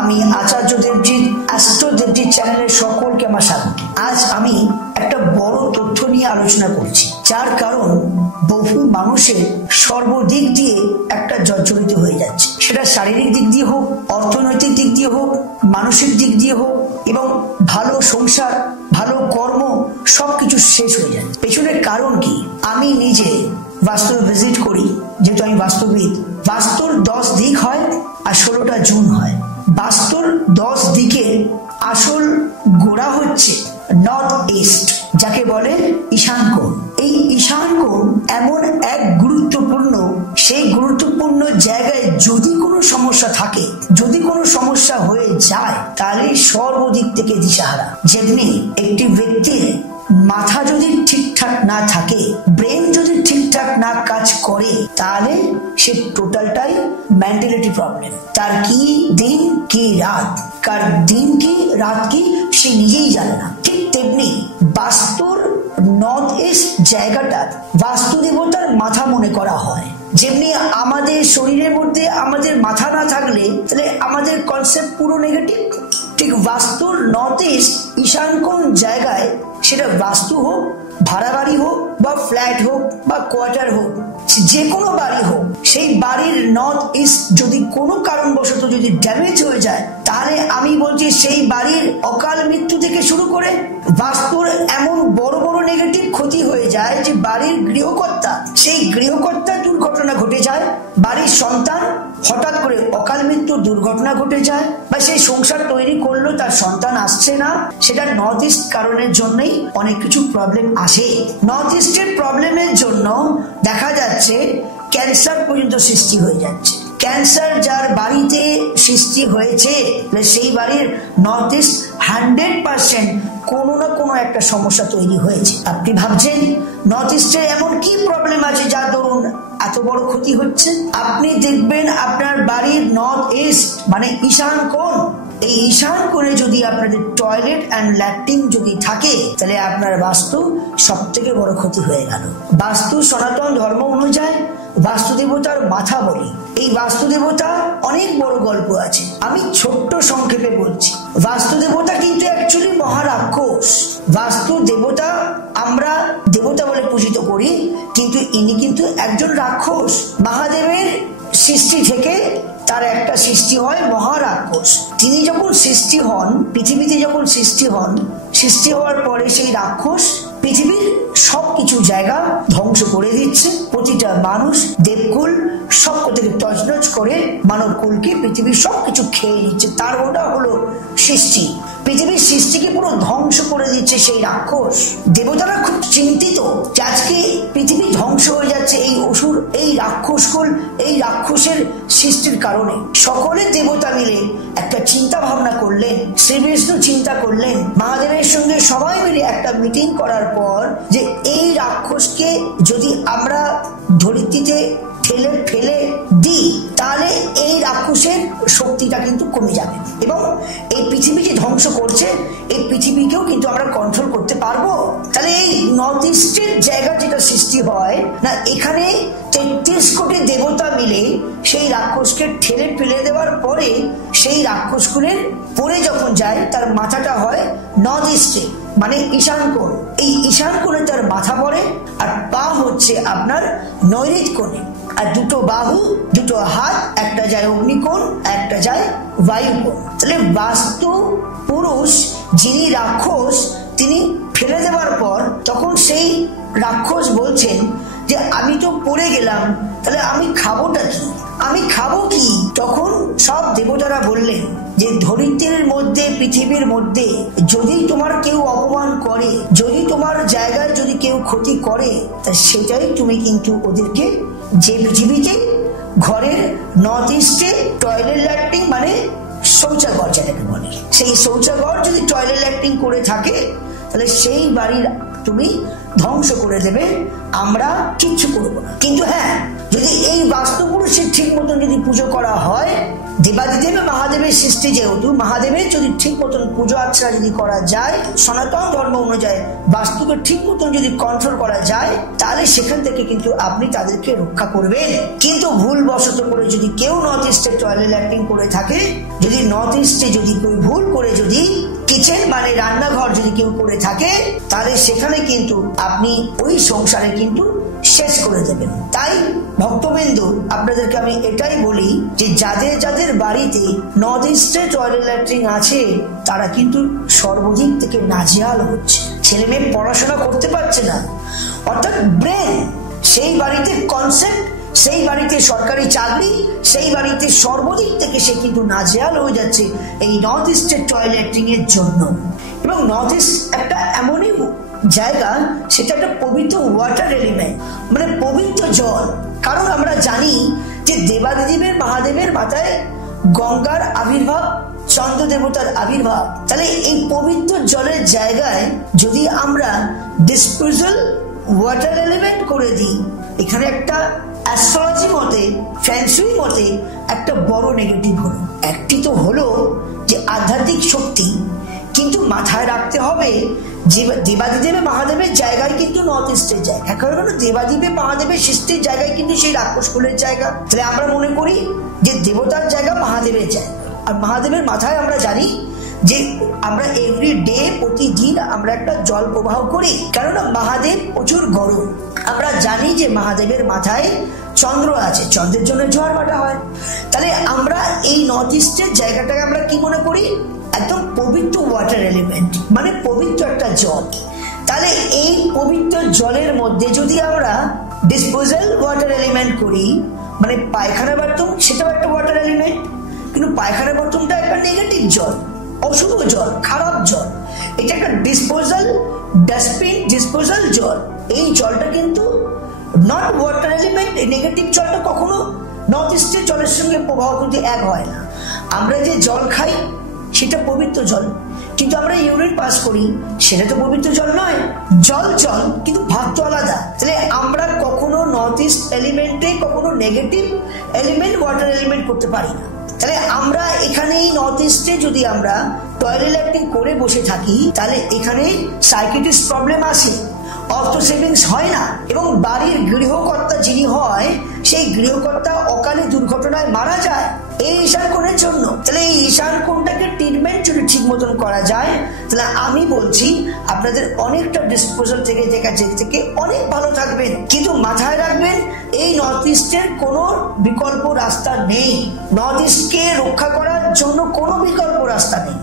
আমি আচার্য দেবজিৎ অ্যাস্ট্রো দেবজিৎ চ্যানেলের সকলকে আমার স্বাগত। আজ আমি একটা বড় তথ্য নিয়ে আলোচনা করছি, যার কারণ বহু মানুষের সর্বদিক দিয়ে একটা জর্জরিত হয়ে যাচ্ছে। সেটা শারীরিক দিক দিয়ে হোক, অর্থনৈতিক দিক দিয়ে হোক, মানসিক দিক দিয়ে হোক, এবং ভালো সংসার, ভালো কর্ম সবকিছু শেষ হয়ে যায়। পেছনের কারণ কি? আমি নিজে বাস্তু ভিজিট করি, যেহেতু আমি বাস্তুবিদ। বাস্তুর 10 দিক হয় আর 16টা জুন হয়। বাস্তুর 10 দিকের আসল গোড়া হচ্ছে নর্থ ইস্ট, যাকে বলে ঈশান কোণ। এই ঈশান কোণ এমন এক গুরুত্বপূর্ণ, সেই গুরুত্বপূর্ণ জায়গায় যদি কোনো সমস্যা থাকে, যদি কোনো সমস্যা হয়ে যায়, তাহলে সর্বদিক থেকে দিশাহারা। যেমনি একটি ব্যক্তির মাথা যদি ঠিকঠাক না থাকে, ব্রেন যদি ঠিকঠাক না কাজ করে, তাহলে সে টোটালটাই মেন্টালিটি প্রবলেম। তার কি দিন কি রাত, কার দিন কি রাত কি সে নিজেই জানে না। ঠিক তেমনি বাস্তুর নর্থ ইস্ট জায়গাটা বাস্তু দেবতার মাথা মনে করা হয়। যেমনি আমাদের শরীরের মধ্যে আমাদের মাথা না থাকলে তাহলে আমাদের কনসেপ্ট পুরো নেগেটিভ। ঠিক বাস্তুর নর্থ ইস্ট ঈশান কোণ জায়গায়, সেটা বাস্তু হোক, ভাড়া বাড়ি হোক, বা ফ্ল্যাট হোক, বা কোয়ার্টার হোক, যে কোনো বাড়ি হোক, সেই বাড়ির নর্থ ইস্ট যদি কোনো কারণবশত যদি ড্যামেজ হয়ে যায়, তাহলে আমি বলছি সেই বাড়ির অকাল মৃত্যু থেকে শুরু করে বাস্তুর এমন বড় বড় নেগেটিভ ক্ষতি হয়ে যায় যে বাড়ির গৃহকর্তা, সেই গৃহকর্তার দুর্ঘটনা ঘটে যায়, বাড়ির সন্তান হঠাৎ করে অকাল মৃত্যুর দুর্ঘটনা ঘটে যায়, বা সেই সংসার তৈরি করলো তার সন্তান আসছে না। সেটা নর্থ ইস্ট কারণের জন্যই অনেক কিছু প্রবলেম আসে। নর্থ ইস্টের প্রবলেমের জন্য দেখা যাচ্ছে ক্যান্সার পর্যন্ত সৃষ্টি হয়ে যাচ্ছে। ক্যান্সার যার বাড়িতে সৃষ্টি হয়েছে, সেই বাড়ির নর্থ ইস্ট 100% কোনো না কোনো একটা সমস্যা তৈরি হয়েছে। আপনি ভাবছেন নর্থ ইস্টে এমন কি প্রবলেম আছে যার দরুন এত বড় ক্ষতি হচ্ছে? আপনি দেখবেন আপনার বাড়ির নর্থ ইস্ট মানে ঈশান কোণ, এই ঈশান কোণে যদি আপনাদের টয়লেট অ্যান্ড ল্যাট্রিন যদি থাকে, তাহলে আপনার বাস্তু সব থেকে বড় ক্ষতি হয়ে গেল। বাস্তু সনাতন ধর্ম অনুযায়ী বাস্তু দেবতার মাথা বলি। এই বাস্তু দেবতা অনেক বড় গল্প আছে, আমি ছোট্ট সংক্ষেপে বলছি। বাস্তু দেবতা কিন্তু অ্যাকচুয়ালি মহারাক্ষস। বাস্তু দেবতা আমরা দেবতা বলে পূজিত করি, কিন্তু ইনি কিন্তু একজন রাক্ষস। মহাদেবের সৃষ্টি থেকে তার একটা সৃষ্টি হয় মহারাক্ষস। তিনি যখন সৃষ্টি হন, পৃথিবীতে যখন সৃষ্টি হন, সৃষ্টি হওয়ার পরে সেই রাক্ষস পৃথিবীর সবকিছু জায়গা ধ্বংস করে দিচ্ছে। প্রতিটা মানুষ, দেবকুল সব থেকে তছনছ করে মানব কুলকে, পৃথিবীর সবকিছু খেয়ে নিচ্ছে। তার ওটা হলো সৃষ্টি, পৃথিবীর সৃষ্টিকে পুরো ধ্বংস করে দিচ্ছে সেই রাক্ষস। দেবতারা খুব চিন্তিত যে আজকে পৃথিবী ধ্বংস হয়ে যাচ্ছে এই অসুর, এই রাক্ষসকুল, এই রাক্ষসের সৃষ্টির কারণে। সকলে দেবতা মিলে একটা চিন্তা ভাবনা করলেন। শ্রী বিষ্ণু চিন্তা করলেন, মহাদেবের সঙ্গে সবাই মিলে একটা মিটিং করার পর, যে এই রাক্ষসকে যদি আমরা ধরিত্রীতে ঠেলে ফেলে দিই, তাহলে এই রাক্ষসের শক্তিটা কিন্তু কমে যাবে, এবং এই পৃথিবী যে ধ্বংস করছে, এই পৃথিবীকেও কিন্তু আমরা কন্ট্রোল করতে পারবো। তাহলে এই নর্থ ইস্টের জায়গা যেটা সৃষ্টি হয় না, এখানে 33 কোটি দেবতা মিলে সেই রাক্ষসকে ঠেলে ফেলে দেওয়ার পরে সেই রাক্ষসগুলোর পরে যখন যায়, তার মাথাটা হয় নর্থ ইস্টে মানে ঈশান কোণ। এই ঈশান কোণে তার মাথা পড়ে, আর পা হচ্ছে আপনার নৈঋত কোণে। আর দুটো বাহু, দুটো হাত, একটা যায় অগ্নিকোণ, একটা যায় বায়ুকোণ। তাহলে বাস্তু পুরুষ যিনি রাক্ষস, তিনি ফেলে দেওয়ার পর তখন সেই রাক্ষস বলছেন যে আমি তো পড়ে গেলাম, তাহলে আমি খাবোটা কি, আমি খাবো কি? তখন সব দেবতারা বললেন যে ধরিত্রীর মধ্যে, পৃথিবীর মধ্যে যদি তোমার কেউ অপমান করে, যদি তোমার জায়গায় যদি কেউ ক্ষতি করে, তা সেটাই তুমি কিন্তু ওদেরকে, যে পৃথিবীতে ঘরের নর্থ ইস্টে টয়লেট ল্যাট্রিন মানে শৌচাগার যেটাকে বলে, সেই শৌচাগার যদি টয়লেট ল্যাট্রিন করে থাকে, তাহলে সেই বাড়ির তুমি ধ্বংস করে দেবে, আমরা কিচ্ছু করবো না। কিন্তু হ্যাঁ, যদি এই বাস্তু পুরুষের ঠিক মতন যদি পুজো করা হয়, দেবাদিদেব মহাদেবের সৃষ্টি, যেহেতু মহাদেবের যদি ঠিক মতন পুজো আর্চনা যদি করা যায়, সনাতন ধর্ম অনুযায়ী বাস্তুকে ঠিক মতন যদি কন্ট্রোল করা যায়, তাহলে সেখান থেকে কিন্তু আপনি তাদেরকে রক্ষা করবেন। কিন্তু ভুলবশত করে যদি কেউ নর্থ ইস্টে টয়লেট ল্যাট্রিন করে থাকে, যদি নর্থ ইস্টে যদি কেউ ভুল করে যদি কিচেন মানে রান্নাঘর যদি কেউ করে থাকে, তাহলে সেখানে কিন্তু আপনি ওই সংসারে কিন্তু শেষ করে দেবেন। তাই ভক্তবৃন্দ, আপনাদেরকে আমি এটাই বলি যে যাদের যাদের বাড়িতে নর্থ ইস্টে টয়লেট ল্যাট্রিন আছে, তারা কিন্তু সর্বদিক থেকে নাজেহাল হচ্ছে। ছেলে মেয়ে পড়াশোনা করতে পারছে না, অর্থাৎ ব্রেন, সেই বাড়িতে কনসেপ্ট, সেই বাড়িতে সরকারি চাকরি, সেই বাড়িতে সর্বদিক থেকে সে কিন্তু নাজেহাল হয়ে যাচ্ছে এই নর্থ ইস্টের টয়লেট ল্যাট্রিন এর জন্য। এবং নর্থ ইস্ট একটা এমনই জায়গা, সেটা একটা পবিত্র ওয়াটার এলিমেন্ট, মানে পবিত্র জল। কারণ আমরা জানি যে দেবাদিদেবের মহাদেবের মাথায় গঙ্গার আবির্ভাব, চন্দ্র দেবতার আবির্ভাব। তাহলে এই পবিত্র জলের জায়গায় যদি আমরা ডিসপোজাল ওয়াটার এলিমেন্ট করে দিই, এখানে একটা অ্যাস্ট্রোলজি মতে, ফ্যান্সুই মতে একটা বড় নেগেটিভ হলো। একটি তো হলো যে আধ্যাত্মিক শক্তি, কিন্তু মাথায় রাখতে হবে যে দেবাদিদেবের মহাদেবের জায়গায় কিন্তু নর্থ ইস্টের জায়গা, কারণ দেবাদিদেব মহাদেবের সৃষ্টির জায়গায় কিন্তু সেই রাক্ষসকুলের জায়গা। তাহলে আমরা মনে করি যে দেবতার জায়গা মহাদেবের জায়গা, আর মহাদেবের মাথায় আমরা জানি যে আমরা এভরি ডে, প্রতিদিন আমরা একটা জল প্রবাহ করি, কেননা মহাদেব প্রচুর গরম। আমরা জানি যে মহাদেবের মাথায় চন্দ্র আছে, চন্দ্রের জন্য জোয়ার ভাটা হয়। তাহলে আমরা এই নর্থ ইস্টের জায়গাটাকে আমরা কি মনে করি, একদম পবিত্র ওয়াটার এলিমেন্ট, মানে পবিত্র একটা জল। তাহলে এই পবিত্র জলের মধ্যে যদি আমরা ডিসপোজাল ওয়াটার এলিমেন্ট করি, মানে পায়খানা বাথরুম, সেটাও একটা ওয়াটার এলিমেন্ট, কিন্তু পায়খানা বাথরুমটা একটা নেগেটিভ জল, অশুভ জল, খারাপ জল। এটা একটা ডিসপোজাল ডাস্টবিন, ডিসপোজাল জল। এই জলটা কিন্তু নট ওয়াটার এলিমেন্ট। নেগেটিভ জলটা কখনো নর্থ ইস্টের জলের সঙ্গে প্রবাহ কিন্তু এক হয় না। আমরা যে জল খাই সেটা পবিত্র জল, কিন্তু আমরা ইউরিন পাস করি, সেটা তো পবিত্র জল নয়। জল জল, কিন্তু ভাগ তো আলাদা। তাহলে আমরা কখনো নর্থ ইস্ট এলিমেন্টে কখনো নেগেটিভ এলিমেন্ট ওয়াটার এলিমেন্ট করতে পারি না। তাহলে আমরা এখানে এই নর্থ ইস্টে যদি আমরা টয়লেট ল্যাট্রিন করে বসে থাকি, তাহলে এখানে সাইকিয়াট্রিস্ট প্রবলেম আসে, অর্থ সেভিংস হয় না, এবং বাড়ির গৃহকর্তা যিনি হয়, সেই গৃহকর্তা অকালে দুর্ঘটনায় মারা যায় এই ঈশান কোণের জন্য। তাহলে এই ঈশান কোণটাকে ট্রিটমেন্ট যদি ঠিক মতন করা যায়, তাহলে আমি বলছি আপনাদের অনেকটা ডিসপোজাল থেকে অনেক ভালো থাকবেন। কিন্তু মাথায় রাখবেন, এই নর্থ ইস্টের কোনো বিকল্প রাস্তা নেই। নর্থ ইস্টকে রক্ষা করার জন্য কোনো বিকল্প রাস্তা নেই।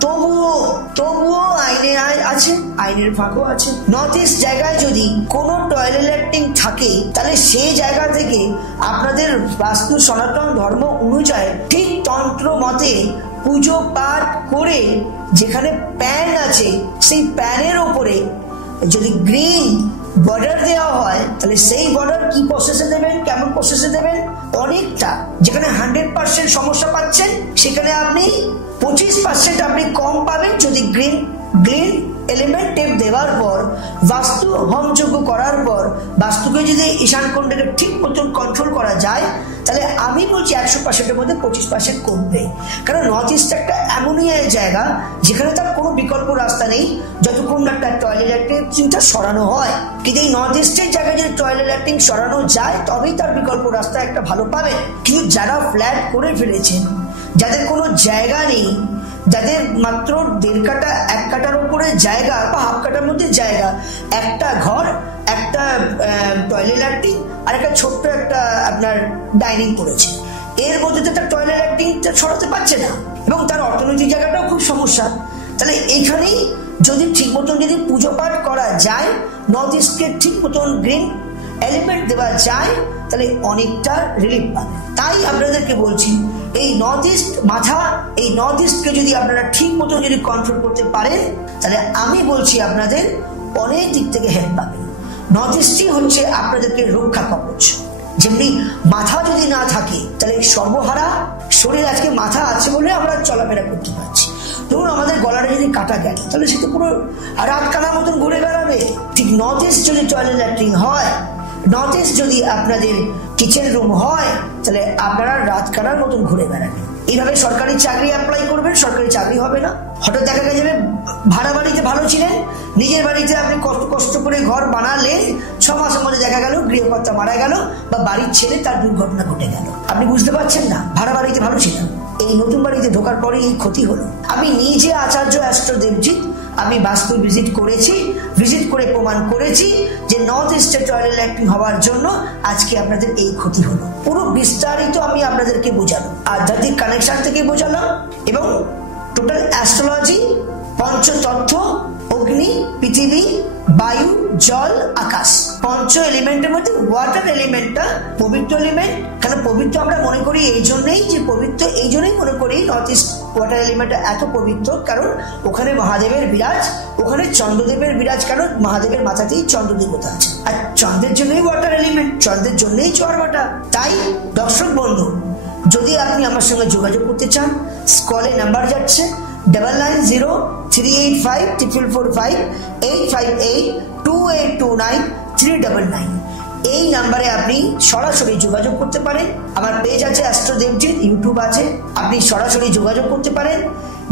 তবুও আইনে আছে, আইনের ফাঁকও আছে। নর্থ ইস্ট জায়গায় যদি কোনো টয়লেট ল্যাট্রিন থাকে, তাহলে সেই জায়গা থেকে আপনাদের বাস্তু সনাতন ধর্ম অনুযায়ী ঠিক তন্ত্র মতে পুজো পাঠ করে যেখানে প্যান আছে, সেই প্যানের ওপরে যদি গ্রিন বর্ডার দেওয়া হয়, তাহলে সেই বর্ডার কি প্রসেসে দেবেন, কেমন প্রসেসে দেবেন, অনেকটা যেখানে 100% সমস্যা পাচ্ছেন, সেখানে আপনি 25% আপনি কম পাবেন যদি গ্রিন এলিমেন্ট টেপ দেওয়ার পর, বাস্তু হোমযজ্ঞ করার পর, বাস্তুকে যদি ঈশান কোণটাকে ঠিক মতন কন্ট্রোল করা যায়, তাহলে আমি বলছি 100%-এর মধ্যে 25% কমবে। কারণ নর্থ ইস্ট একটা এমনই জায়গা যেখানে তার কোনো বিকল্প রাস্তা নেই যতক্ষণ একটা টয়লেট ল্যাট্রিনটা সরানো হয়। কিন্তু এই নর্থ ইস্টের জায়গায় যদি টয়লেট ল্যাট্রিন সরানো যায়, তবেই তার বিকল্প রাস্তা একটা ভালো পাবে। কিন্তু যারা ফ্ল্যাট করে ফেলেছেন, যাদের কোনো জায়গা নেই, যাদের মাত্র 1.5 কাঠা 1 কাঠার উপরে জায়গা বা হাফ কাঠার মধ্যে জায়গা, একটা ঘর, একটা টয়লেট ল্যাট্রিন আর একটা ছোট্ট একটা আপনার ডাইনিং করেছে, এর মধ্যে তো তার টয়লেট ল্যাট্রিনটা ছড়াতে পারছে না, এবং তার অর্থনৈতিক জায়গাটাও খুব সমস্যা। তাহলে এখানেই যদি ঠিক মতন যদি পুজো পাঠ করা যায়, নর্থ ইস্টকে ঠিক মতন গ্রিন এলিমেন্ট দেওয়া যায়, তাহলে অনেকটা রিলিফ পাবে। তাই আপনাদেরকে বলছি, এই নর্থ ইস্ট মাথা, এই নর্থ ইস্টকে যদি আপনারা ঠিক মতো যদি কন্ট্রোল করতে পারেন, তাহলে আমি বলছি আপনাদের অনেক দিক থেকে হেল্প পাবেন। নর্থ ইস্টই হচ্ছে আপনাদেরকে রক্ষা কবচ। যেমনি মাথা যদি না থাকে, তাহলে সর্বহারা শরীর। আজকে মাথা আছে বলে আমরা চলাফেরা করতে পারছি। ধরুন আমাদের গলাটা যদি কাটা গেল, তাহলে সেটা পুরো রাত কানার মতন ঘুরে বেড়াবে। ঠিক নর্থ ইস্ট যদি টয়লেট ল্যাট্রিন হয়, নর্থ ইস্ট যদি আপনাদের কিচেন রুম হয়, তাহলে আপনারা রাত কানার মতন ঘুরে বেড়াবেন। এইভাবে সরকারি চাকরি অ্যাপ্লাই করবেন, সরকারি চাকরি হবে না। হঠাৎ দেখা যাবে ভাড়া বাড়িতে ভালো ছিলেন, নিজের বাড়িতে আপনি কষ্ট করে ঘর বানালেন, 6 মাসের মধ্যে দেখা গেল গৃহকর্তা মারা গেল বা বাড়ির ছেলে তার দুর্ঘটনা ঘটে গেল। আপনি বুঝতে পারছেন না, ভাড়া বাড়িতে ভালো ছিলেন, এই নতুন বাড়িতে ঢোকার পরে এই ক্ষতি হলো। আমি নিজে আচার্য অ্যাস্ট্রো দেবজিৎ, আমি বাস্তু ভিজিট করেছি, ভিজিট করে প্রমাণ করেছি যে নর্থ ইস্টে টয়লেট ল্যাট্রিন হওয়ার জন্য আজকে আপনাদের এই ক্ষতি হলো। পুরো বিস্তারিত আমি আপনাদেরকে বোঝালাম, আধ্যাত্মিক কানেকশন থেকে বোঝালাম এবং টোটাল অ্যাস্ট্রোলজি, পঞ্চতত্ত্ব, অগ্নি, পৃথিবী, বায়ু, জল, আকাশ, পঞ্চ এলিমেন্টের মধ্যে ওয়াটার এলিমেন্টটা পবিত্র এলিমেন্ট। কারণ পবিত্র আমরা মনে করি এই জন্যই, যে পবিত্র এই জন্যই মনে করি নর্থ ইস্ট ওয়াটার এলিমেন্টটা এত পবিত্র, কারণ ওখানে মহাদেবের বিরাজ, ওখানে চন্দ্রদেবের বিরাজ, কারণ মহাদেবের মাথাতেই চন্দ্রদেবতা আছে। আর চন্দ্রের জন্যই ওয়াটার এলিমেন্ট, চন্দ্রের জন্যই চরবাটা। তাই দর্শক বন্ধু, যদি আপনি আমার সঙ্গে যোগাযোগ করতে চান, স্কলে নাম্বার যাচ্ছে 9903854445 8582829 এই নাম্বারে আপনি সরাসরি যোগাযোগ করতে পারেন। আমার পেজ আছে অ্যাস্ট্রো দেবজিৎ, ইউটিউব আছে, আপনি সরাসরি যোগাযোগ করতে পারেন।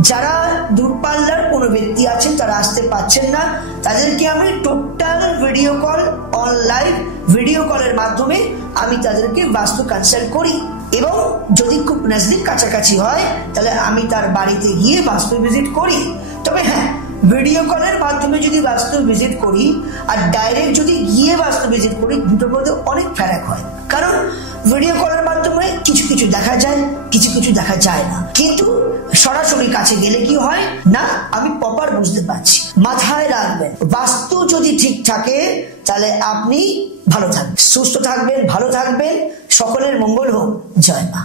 যারা দূরপাল্লার কোনো ব্যক্তি আছেন, তারা আসতে পারছেন না, তাদেরকে আমি total video call, online video কলের মাধ্যমে আমি তাদেরকে বাস্তু কনসাল্ট করি এবং যদি খুব নজদিক কাছাকাছি হয় তাহলে আমি তার বাড়িতে গিয়ে বাস্তু ভিজিট করি। তবে হ্যাঁ, ভিডিও কলের মাধ্যমে যদি বাস্তু ভিজিট করি আর ডাইরেক্ট যদি গিয়ে বাস্তু ভিজিট করি, দুটোর মধ্যে অনেক ফারাক হয়। কারণ ভিডিও কলের মাধ্যমে কিছু কিছু দেখা যায়, কিছু কিছু দেখা যায় না, কিন্তু সরাসরি কাছে গেলে কি হয় না, আমি প্রপার বুঝতে পারছি। মাথায় রাখবেন, বাস্তু যদি ঠিক থাকে তাহলে আপনি ভালো থাকবেন, সুস্থ থাকবেন, ভালো থাকবেন। সকলের মঙ্গল হোক। জয় মা।